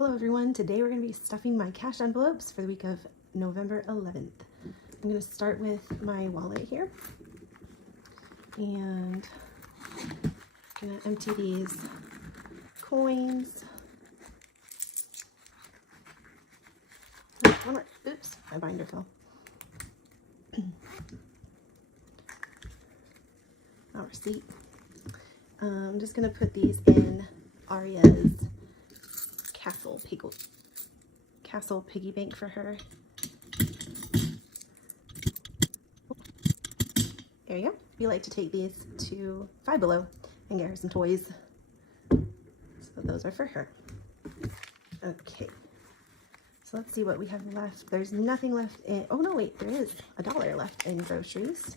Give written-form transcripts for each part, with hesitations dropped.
Hello everyone, today we're going to be stuffing my cash envelopes for the week of November 11th. I'm going to start with my wallet here and I'm going to empty these coins. Oh, one more. Oops, my binder fell. Our receipt. I'm just going to put these in Aria's Castle piggy bank for her. There you go. We like to take these to Five Below and get her some toys. So those are for her. Okay. So let's see what we have left. There's nothing left in, oh no, wait, there is $1 left in groceries.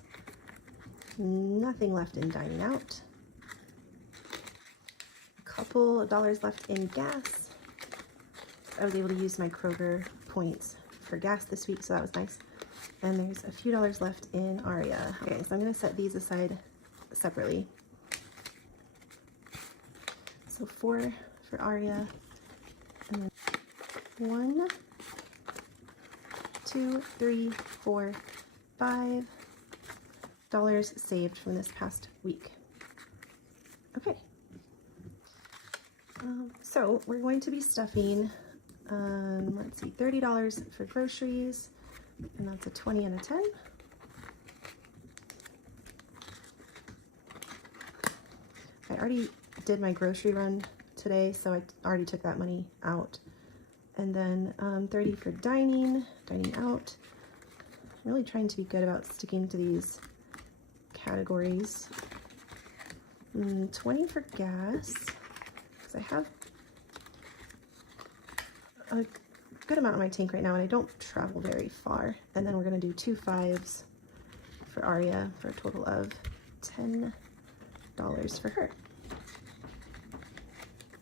Nothing left in dining out. A couple of dollars left in gas. I was able to use my Kroger points for gas this week, so that was nice. And there's a few dollars left in Aria. Okay, so I'm going to set these aside separately. So 4 for Aria, and then 1, 2, 3, 4, $5 saved from this past week. Okay. So we're going to be stuffing, let's see, $30 for groceries, and that's a 20 and a 10. I already did my grocery run today, so I already took that money out. And then 30 for dining out. I'm really trying to be good about sticking to these categories. 20 for gas, because I have a good amount in my tank right now and I don't travel very far. And then we're going to do 2 5s for Aria for a total of $10 for her.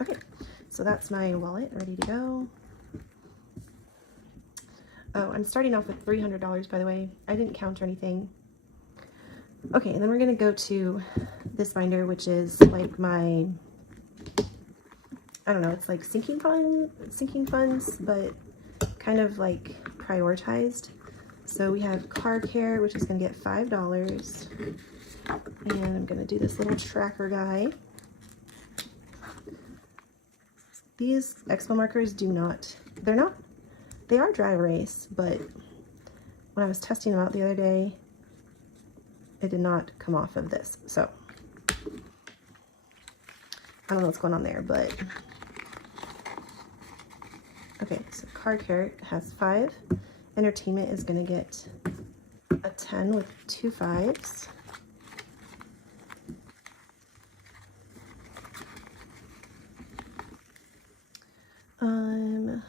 Okay, so that's my wallet ready to go. Oh, I'm starting off with $300, by the way. I didn't count or anything. Okay, and then we're going to go to this binder, which is like my, I don't know, it's like sinking funds, but kind of like prioritized. So we have car care, which is going to get $5. And I'm going to do this little tracker guy. These expo markers they are dry erase, but when I was testing them out the other day, it did not come off of this. So I don't know what's going on there, but okay, so car care has 5. Entertainment is going to get a 10 with 2 5s.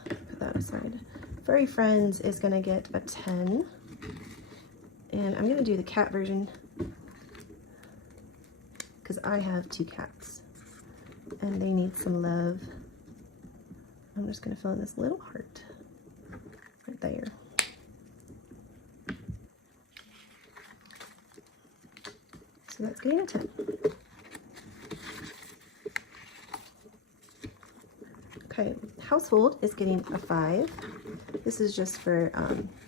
Put that aside. Furry Friends is going to get a 10. And I'm going to do the cat version because I have 2 cats and they need some love. I'm just going to fill in this little heart right there. So that's getting a 10. Okay, household is getting a 5. This is just for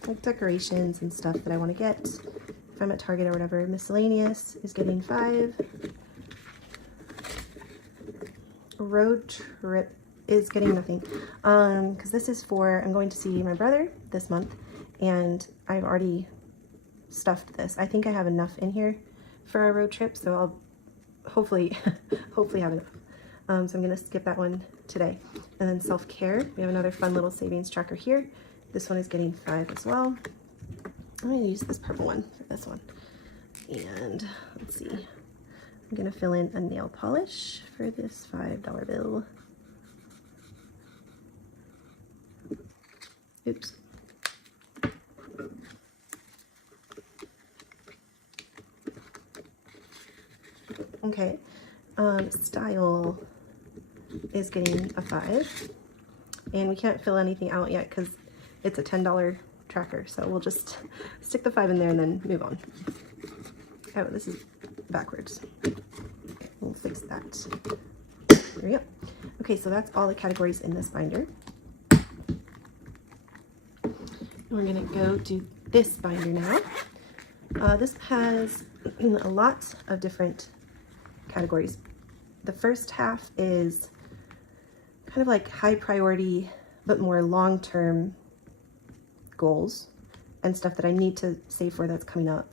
like decorations and stuff that I want to get if I'm at Target or whatever. Miscellaneous is getting 5. Road trip is getting nothing because this is for, I'm going to see my brother this month and I've already stuffed this. I think I have enough in here for our road trip, so I'll hopefully have enough. So I'm going to skip that one today. And then self-care, we have another fun little savings tracker here. This one is getting 5 as well. I'm going to use this purple one for this one. And let's see, I'm going to fill in a nail polish for this $5 bill. Oops. Okay, style is getting a 5, and we can't fill anything out yet because it's a $10 tracker, so we'll just stick the 5 in there and then move on. Oh, this is backwards. Okay, we'll fix that. There we go. Okay, so that's all the categories in this binder. We're gonna go do this binder now. This has a lot of different categories. The first half is kind of like high priority, but more long-term goals and stuff that I need to save for that's coming up.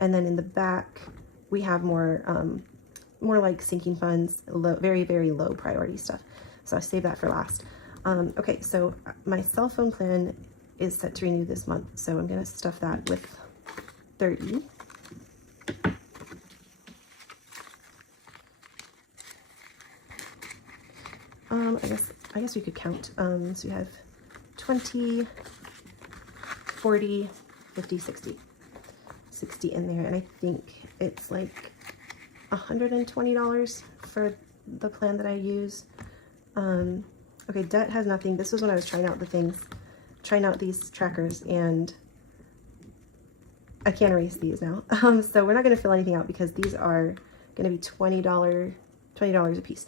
And then in the back, we have more like sinking funds, very, very low priority stuff. So I saved that for last. Okay, so my cell phone plan is set to renew this month. So I'm gonna stuff that with 30. I guess we could count. So you have 20, 40, 50, 60. 60 in there, and I think it's like $120 for the plan that I use. Okay, debt has nothing. This was when I was trying out these trackers, and I can't erase these now. So we're not going to fill anything out because these are going to be $20 a piece,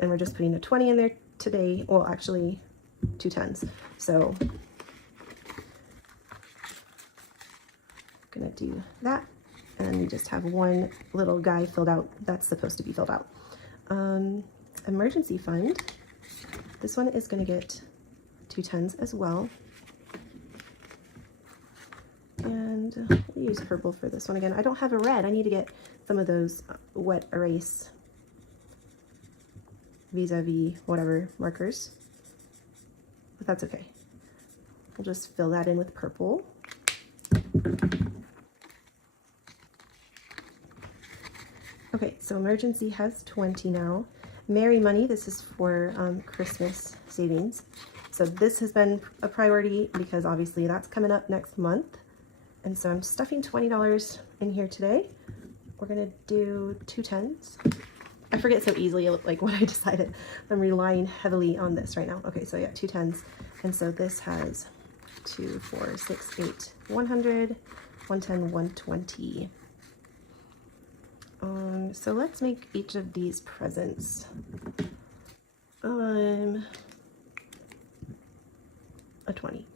and we're just putting a 20 in there today. Well, actually 2 10s. So gonna do that, and then we just have one little guy filled out that's supposed to be filled out. Emergency fund, this one is going to get 2 10s as well, and we'll use purple for this one again. I don't have a red. I need to get some of those wet erase vis-a-vis whatever markers, but that's okay. We'll just fill that in with purple. Okay, so emergency has 20 now. Merry money, this is for Christmas savings. So this has been a priority because obviously that's coming up next month. And so I'm stuffing $20 in here today. We're gonna do 2 10s. I forget so easily like what I decided. I'm relying heavily on this right now. Okay, so yeah, 2 10s. And so this has 2, 4, 6, 8, 100, 110, 120. So let's make each of these presents a 20.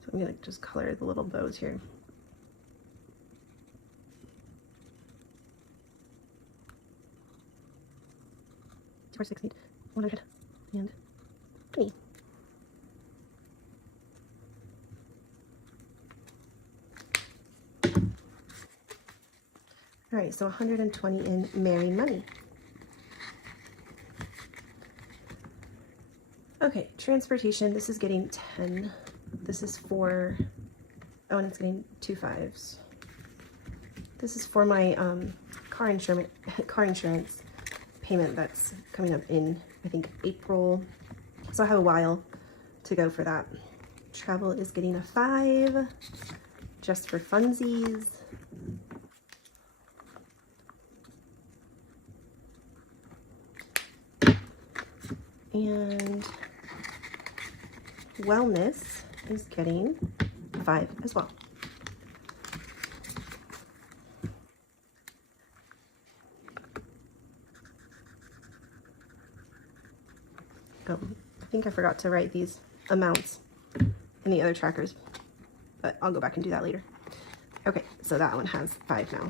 So I'm gonna just color the little bows here. Two, 4, 6, 8, 100, and 20. All right, so 120 in merry money. Okay, transportation, this is getting 10. This is for, oh, and it's getting 2 5s. This is for my car insurance payment that's coming up in, I think, April. So I have a while to go for that. Travel is getting a 5, just for funsies. And wellness is getting 5 as well. Oh, I think I forgot to write these amounts in the other trackers, but I'll go back and do that later. Okay, so that one has 5 now.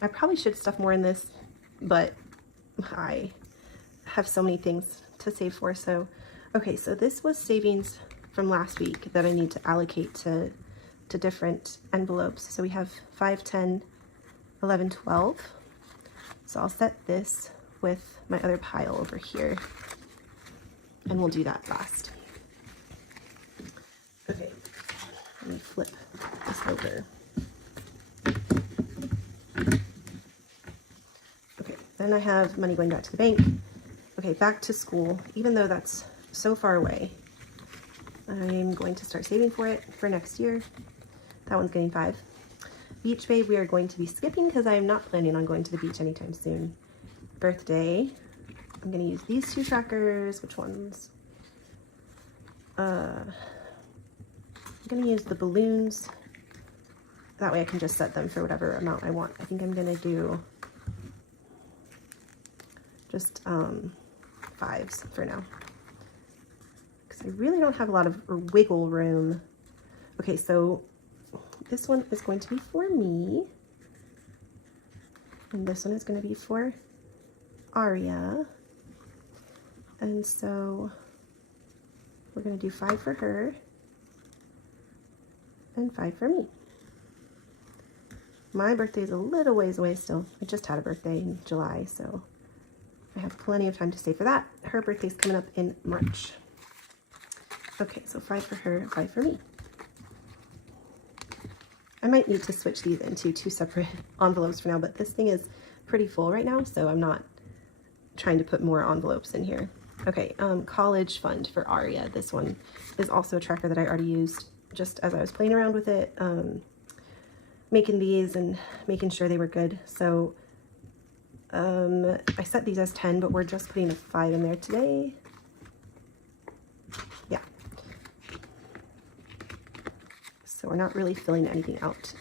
I probably should stuff more in this, but I have so many things to save for. So okay, so this was savings from last week that I need to allocate to different envelopes. So we have 5, 10, 11, 12. So I'll set this with my other pile over here, and we'll do that last. Okay, let me flip this over. Okay, then I have money going back to the bank. Okay, back to school. Even though that's so far away, I'm going to start saving for it for next year. That one's getting 5. Beach Babe, we are going to be skipping because I am not planning on going to the beach anytime soon. Birthday, I'm going to use these 2 trackers. Which ones? I'm going to use the balloons. That way I can just set them for whatever amount I want. I think I'm going to do just 5s for now, because I really don't have a lot of wiggle room. Okay, so this one is going to be for me. And this one is going to be for Aria. And so we're going to do 5 for her and 5 for me. My birthday is a little ways away still. I just had a birthday in July, so I have plenty of time to save for that. Her birthday's coming up in March. Okay, so 5 for her, 5 for me. I might need to switch these into 2 separate envelopes for now, but this thing is pretty full right now, so I'm not trying to put more envelopes in here. Okay, college fund for Aria. This one is also a tracker that I already used just as I was playing around with it, making these and making sure they were good. So I set these as 10, but we're just putting a 5 in there today. Yeah. So we're not really filling anything out.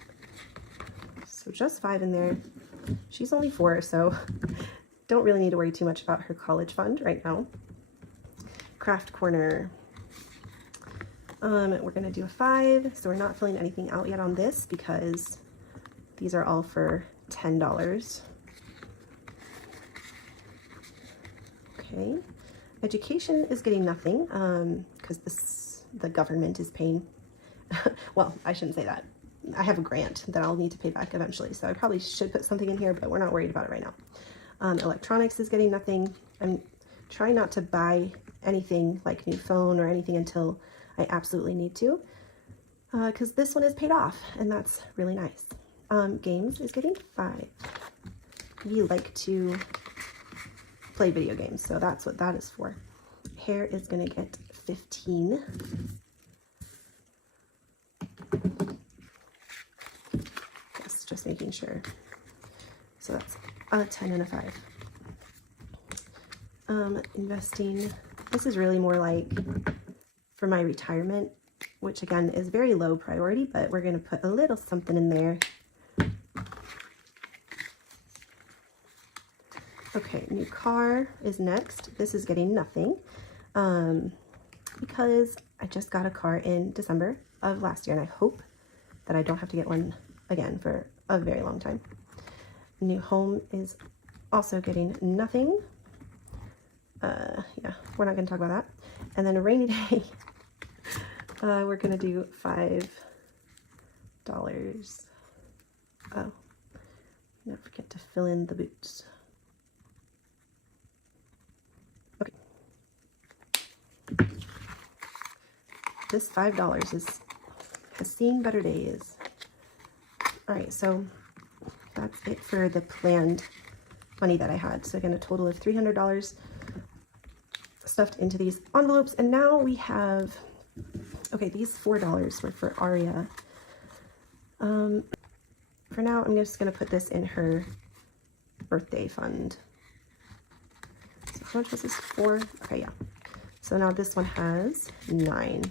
So just 5 in there. She's only 4, so don't really need to worry too much about her college fund right now. Craft corner. We're gonna do a 5, so we're not filling anything out yet on this because these are all for $10. Okay, education is getting nothing because the government is paying. Well, I shouldn't say that. I have a grant that I'll need to pay back eventually, so I probably should put something in here, but we're not worried about it right now. Electronics is getting nothing. I'm trying not to buy anything like new phone or anything until I absolutely need to, because this one is paid off, and that's really nice. Games is getting 5. We like to play video games, so that's what that is for. Hair is going to get 15. Just making sure. So that's a 10 and a 5. Investing. This is really more like for my retirement, which again is very low priority, but we're going to put a little something in there. Okay, new car is next. This is getting nothing because I just got a car in December of last year, and I hope that I don't have to get one again for a very long time. New home is also getting nothing. Yeah, we're not going to talk about that. And then a rainy day, we're going to do $5. Oh, don't forget to fill in the boots. Okay. This $5 has seen better days. All right, so that's it for the planned money that I had. So again, a total of $300 stuffed into these envelopes. And now we have, okay, these $4 were for Aria. For now, I'm just gonna put this in her birthday fund. So how much was this? 4? Okay, yeah. So now this one has 9.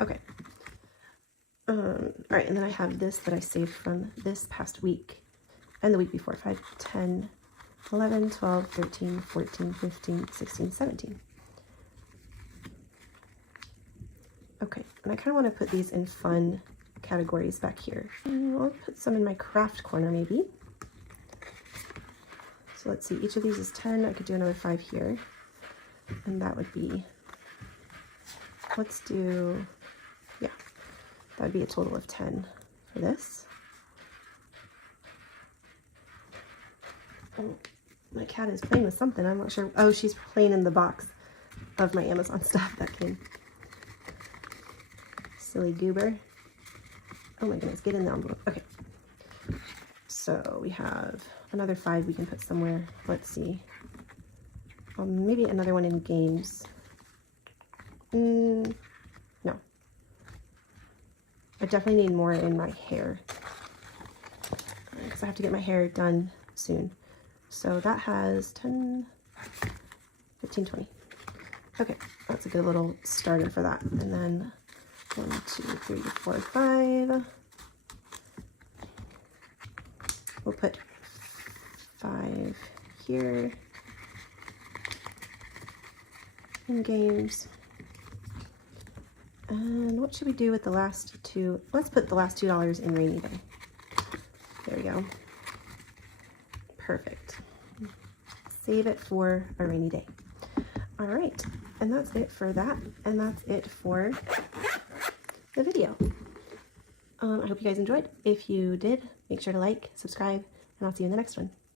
Okay. All right, and then I have this that I saved from this past week and the week before. 5, 10, 11, 12, 13, 14, 15, 16, 17. Okay, and I kind of want to put these in fun categories back here. I'll put some in my craft corner maybe. So let's see, each of these is 10. I could do another 5 here. And that would be, let's do, yeah, that would be a total of 10 for this. Oh, my cat is playing with something. I'm not sure. Oh, she's playing in the box of my Amazon stuff that came. Silly goober. Oh my goodness, get in the envelope. Okay. So we have another 5 we can put somewhere. Let's see. Maybe another one in games. No. I definitely need more in my hair, because I have to get my hair done soon. So that has 10, 15, 20. Okay, that's a good little starter for that. And then 1, 2, 3, 4, 5. We'll put 5 here. and games. And what should we do with the last two? Let's put the last $2 in rainy day. There we go. Perfect. Save it for a rainy day. All right, and that's it for that, and that's it for the video. I hope you guys enjoyed. If you did, make sure to like, subscribe, and I'll see you in the next one.